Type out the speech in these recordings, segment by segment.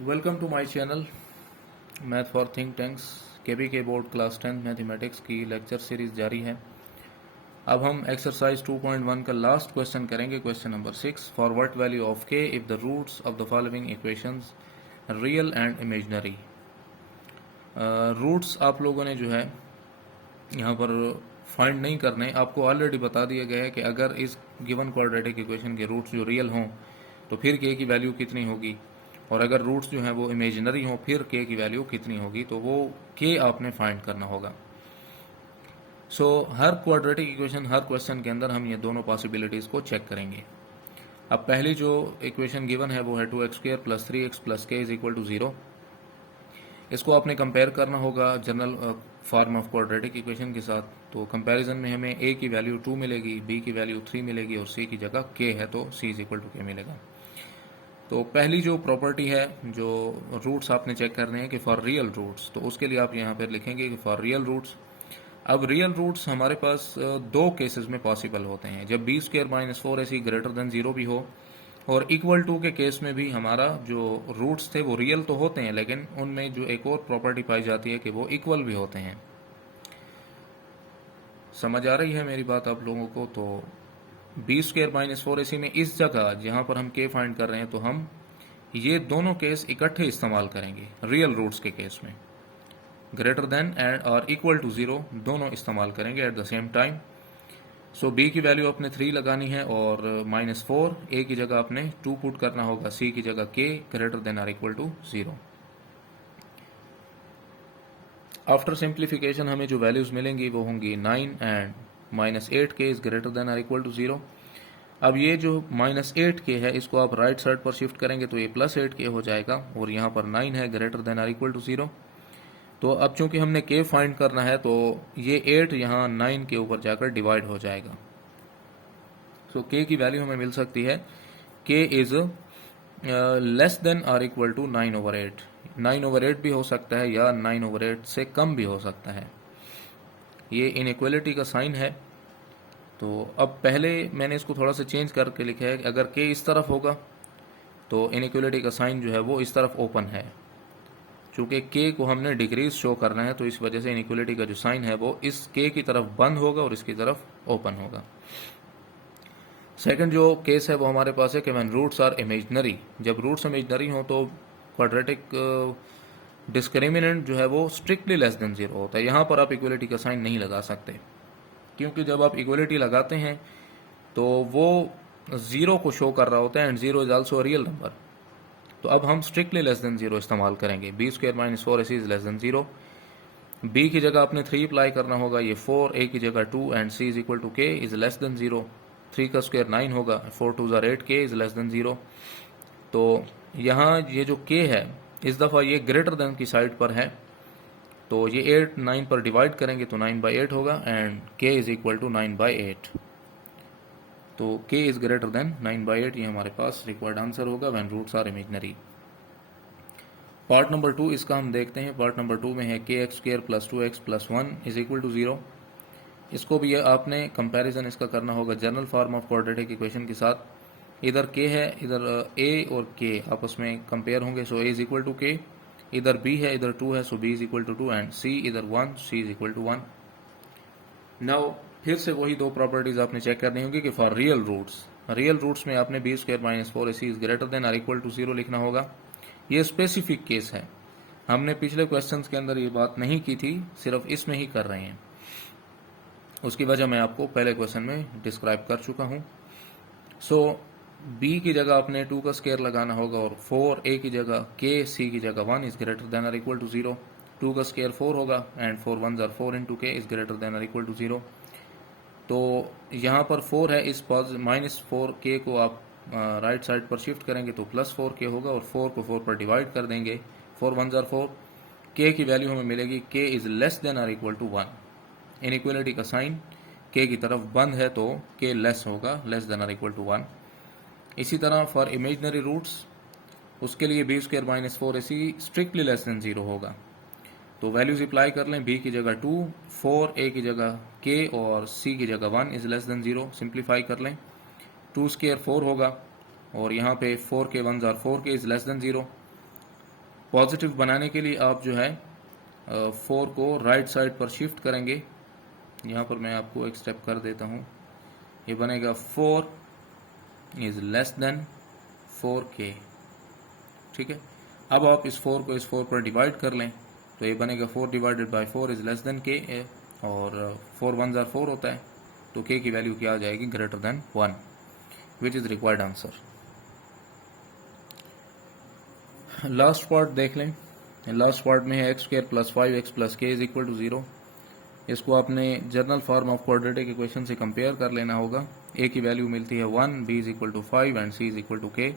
Welcome to my channel math for think tanks. के board class 10 mathematics की lecture series जारी है। अब हम एक्सरसाइज 2.1 का लास्ट क्वेश्चन करेंगे, question number 6। For what value of K if the roots of the following equations real and imaginary. Roots आप लोगों ने जो है यहाँ पर फाइंड नहीं करने, आपको ऑलरेडी बता दिया गया है कि अगर इस गिवन क्वाड्रेटिक इक्वेशन के रूट्स जो रियल हों तो फिर के की वैल्यू कितनी होगी, और अगर रूट्स जो हैं वो इमेजिनरी हों फिर के की वैल्यू कितनी होगी, तो वो के आपने फाइंड करना होगा। सो हर क्वाड्रेटिक इक्वेशन, हर क्वेश्चन के अंदर हम ये दोनों पॉसिबिलिटीज़ को चेक करेंगे। अब पहली जो इक्वेशन गिवन है वो है 2x² + 3x + k = 0। इसको आपने कंपेयर करना होगा general form of quadratic equation के साथ। तो कंपैरिजन में हमें a की वैल्यू 2 मिलेगी, b की वैल्यू 3 मिलेगी और c की जगह k है तो c = k मिलेगा। तो पहली जो प्रॉपर्टी है, जो रूट्स आपने चेक करने हैं कि फॉर रियल रूट्स, तो उसके लिए आप यहाँ पर लिखेंगे कि फॉर रियल रूट्स। अब रियल रूट्स हमारे पास दो केसेस में पॉसिबल होते हैं, जब b² - 4ac > 0 भी हो, और इक्वल टू के केस में भी हमारा जो रूट्स थे वो रियल तो होते हैं, लेकिन उनमें जो एक और प्रॉपर्टी पाई जाती है कि वो इक्वल भी होते हैं। समझ आ रही है मेरी बात आप लोगों को? तो b² - 4ac में इस जगह जहां पर हम k फाइंड कर रहे हैं, तो हम ये दोनों केस इकट्ठे इस्तेमाल करेंगे। रियल रूट्स के केस में ग्रेटर देन एंड और इक्वल टू 0 दोनों इस्तेमाल करेंगे at the same time. So b की वैल्यू अपने 3 लगानी है और -4, a की जगह अपने 2 पुट करना होगा, c की जगह k ग्रेटर देन और इक्वल टू 0। आफ्टर सिंप्लीफिकेशन हमें जो वैल्यूज मिलेंगी वो होंगी 9 and -8k is greater then और इक्वल टू 0। अब ये जो -8k है इसको आप राइट साइड पर शिफ्ट करेंगे तो ये +8k हो जाएगा, और यहाँ पर 9 है ग्रेटर देन और इक्वल टू 0। तो अब चूंकि हमने k फाइंड करना है तो ये 8 यहाँ 9 के ऊपर जाकर डिवाइड हो जाएगा। सो k की वैल्यू हमें मिल सकती है k इज लेस देन और इक्वल टू 9/8। 9/8 भी हो सकता है या 9/8 से कम भी हो सकता है। ये इनइक्वलिटी का साइन है। तो अब पहले मैंने इसको थोड़ा सा चेंज करके लिखा है, अगर k इस तरफ होगा तो इनइक्वलिटी का साइन जो है वो इस तरफ ओपन है। चूंकि k को हमने डिक्रीज शो करना है तो इस वजह से इनइक्वलिटी का जो साइन है वो इस k की तरफ बंद होगा और इसकी तरफ ओपन होगा। सेकंड जो केस है वो हमारे पास है कि व्हेन रूट्स आर इमेजिनरी। जब रूट्स इमेजिनरी हो तो क्वाड्रेटिक डिस्क्रिमिनेंट जो है वो स्ट्रिक्टली लेस देन 0 होता है। यहाँ पर आप इक्वलिटी का साइन नहीं लगा सकते, क्योंकि जब आप इक्वलिटी लगाते हैं तो वो 0 को शो कर रहा होता है and 0 is also real number. तो अब हम स्ट्रिक्टली लेस देन 0 इस्तेमाल करेंगे। b² - 4ac is less than 0। b की जगह अपने 3 अप्लाई करना होगा, ये 4, a की जगह 2 and c = k is less than 0। 3 का स्क्वायर 9 होगा, 4 2 = 8, k इज लेस देन 0। तो यहाँ ये जो k है इस दफ़ा ये ग्रेटर देन की साइड पर है, तो ये 8 9 पर डिवाइड करेंगे तो 9/8 होगा and k is equal to 9/8। तो k इज ग्रेटर देन 9/8, ये हमारे पास रिक्वायर्ड आंसर होगा when roots are imaginary. Part number 2 इसका हम देखते हैं। पार्ट नंबर 2 में है kx² + 2x + 1 = 0। इसको भी आपने कंपैरिजन इसका करना होगा general form of quadratic equation के साथ। इधर k है, इधर a और k आपस में कंपेयर होंगे, so a is equal to k। इधर b है, इधर 2 है, so b is equal to 2 and c इधर 1, c is equal to 1। Now फिर से वही दो प्रॉपर्टीज आपने चेक करनी होगी कि फॉर रियल रूट्स में आपने b² - 4ac is greater then और इक्वल टू 0 लिखना होगा। ये स्पेसिफिक केस है, हमने पिछले क्वेश्चंस के अंदर ये बात नहीं की थी, सिर्फ इसमें ही कर रहे हैं। उसकी वजह मैं आपको पहले क्वेश्चन में डिस्क्राइब कर चुका हूं। सो b की जगह आपने 2 का स्क्वायर लगाना होगा और 4, a की जगह k, c की जगह 1 इज ग्रेटर देन और इक्वल टू 0। 2 का स्क्वायर 4 होगा and 4 1s are 4 into k is greater then और इक्वल टू 0। तो यहाँ पर 4 है, इस -4k को आप राइट साइड पर शिफ्ट करेंगे तो +4k होगा और 4 को 4 पर डिवाइड कर देंगे, 4 1s are 4। k की वैल्यू हमें मिलेगी k इज लेस देन और इक्वल टू 1। इनइक्वलिटी का साइन k की तरफ बंद है तो k लेस होगा, लेस देन और इक्वल टू 1। इसी तरह फॉर इमेजिनरी रूट्स उसके लिए b² - 4ac strictly less than 0 होगा। तो वैल्यूज अप्लाई कर लें, b की जगह 2, 4, a की जगह k और c की जगह 1 इज लेस देन 0। सिंप्लीफाई कर लें, 2 स्क्वायर 4 होगा और यहाँ पे 4 के 1s are 4k is less than 0। Positive बनाने के लिए आप जो है 4 को राइट साइड पर शिफ्ट करेंगे। यहाँ पर मैं आपको एक स्टेप कर देता हूँ। ये बनेगा 4 इज लेस देन 4k। ठीक है, अब आप इस 4 को इस 4 पर डिवाइड कर लें तो ये बनेगा 4 divided by 4 is less than k, और 4 1 जार 4 होता है, तो k की वैल्यू क्या आ जाएगी, greater than 1, which is required answer. Last part देख लें। लास्ट पार्ट में है x² + 5x + k is equal to 0। इसको आपने general form of quadratic equation से कंपेयर कर लेना होगा। a की वैल्यू मिलती है 1, b is equal to 5 and c is equal to k।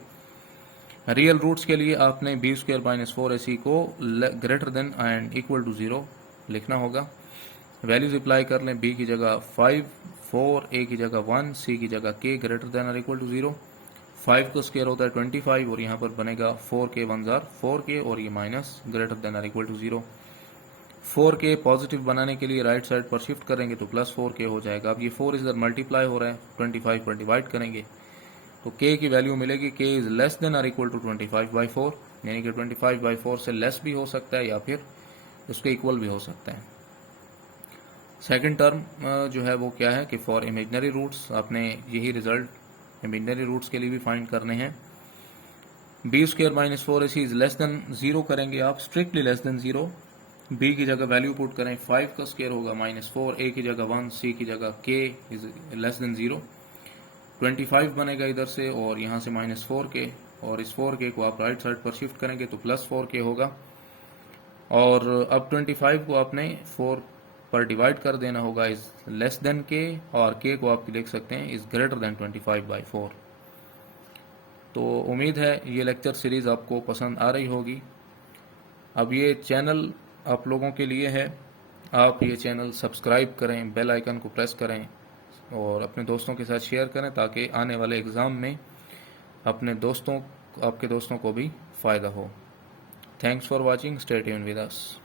Real roots के लिए आपने b² - 4ac को greater than and equal to 0 लिखना होगा। वैल्यूज अप्लाई कर लें, b की जगह 5, 4, a की जगह 1, c की जगह k ग्रेटर देन और इक्वल टू 0। 5 का स्क्वायर होता है 25 और यहाँ पर बनेगा 4k 1 जार 4k और ये माइनस ग्रेटर देन और इक्वल टू 0। 4k पॉजिटिव बनाने के लिए राइट साइड पर शिफ्ट करेंगे तो प्लस 4k हो जाएगा। अब ये 4 इधर मल्टीप्लाई हो रहा है, 25 पर डिवाइड करेंगे तो k की वैल्यू मिलेगी k इज लेस देन और इक्वल टू 25/4, यानी कि 25/4 से लेस भी हो सकता है या फिर उसके इक्वल भी हो सकता है। सेकंड टर्म जो है वो क्या है कि फॉर इमेजनरी रूट्स आपने यही रिजल्ट इमेजनरी रूट्स के लिए भी फाइंड करने हैं। b² - 4ac is less than 0 करेंगे आप, स्ट्रिक्टली लेस देन 0। b की जगह वैल्यू पुट करें, 5 का स्क्वायर होगा -4, a की जगह 1, c की जगह k इज लेस देन 0। 25 बनेगा इधर से और यहाँ से -4k, और इस 4k को आप राइट साइड पर शिफ्ट करेंगे तो प्लस 4k होगा। और अब 25 को आपने 4 पर डिवाइड कर देना होगा, इज लेस देन k, और k को आप लिख सकते हैं इज ग्रेटर देन 25/4। तो उम्मीद है ये लेक्चर सीरीज़ आपको पसंद आ रही होगी। अब ये चैनल आप लोगों के लिए है, आप ये चैनल सब्सक्राइब करें, बेल आइकन को प्रेस करें और अपने दोस्तों के साथ शेयर करें ताकि आने वाले एग्ज़ाम में आपके दोस्तों को भी फ़ायदा हो। Thanks for watching, stay tuned with us.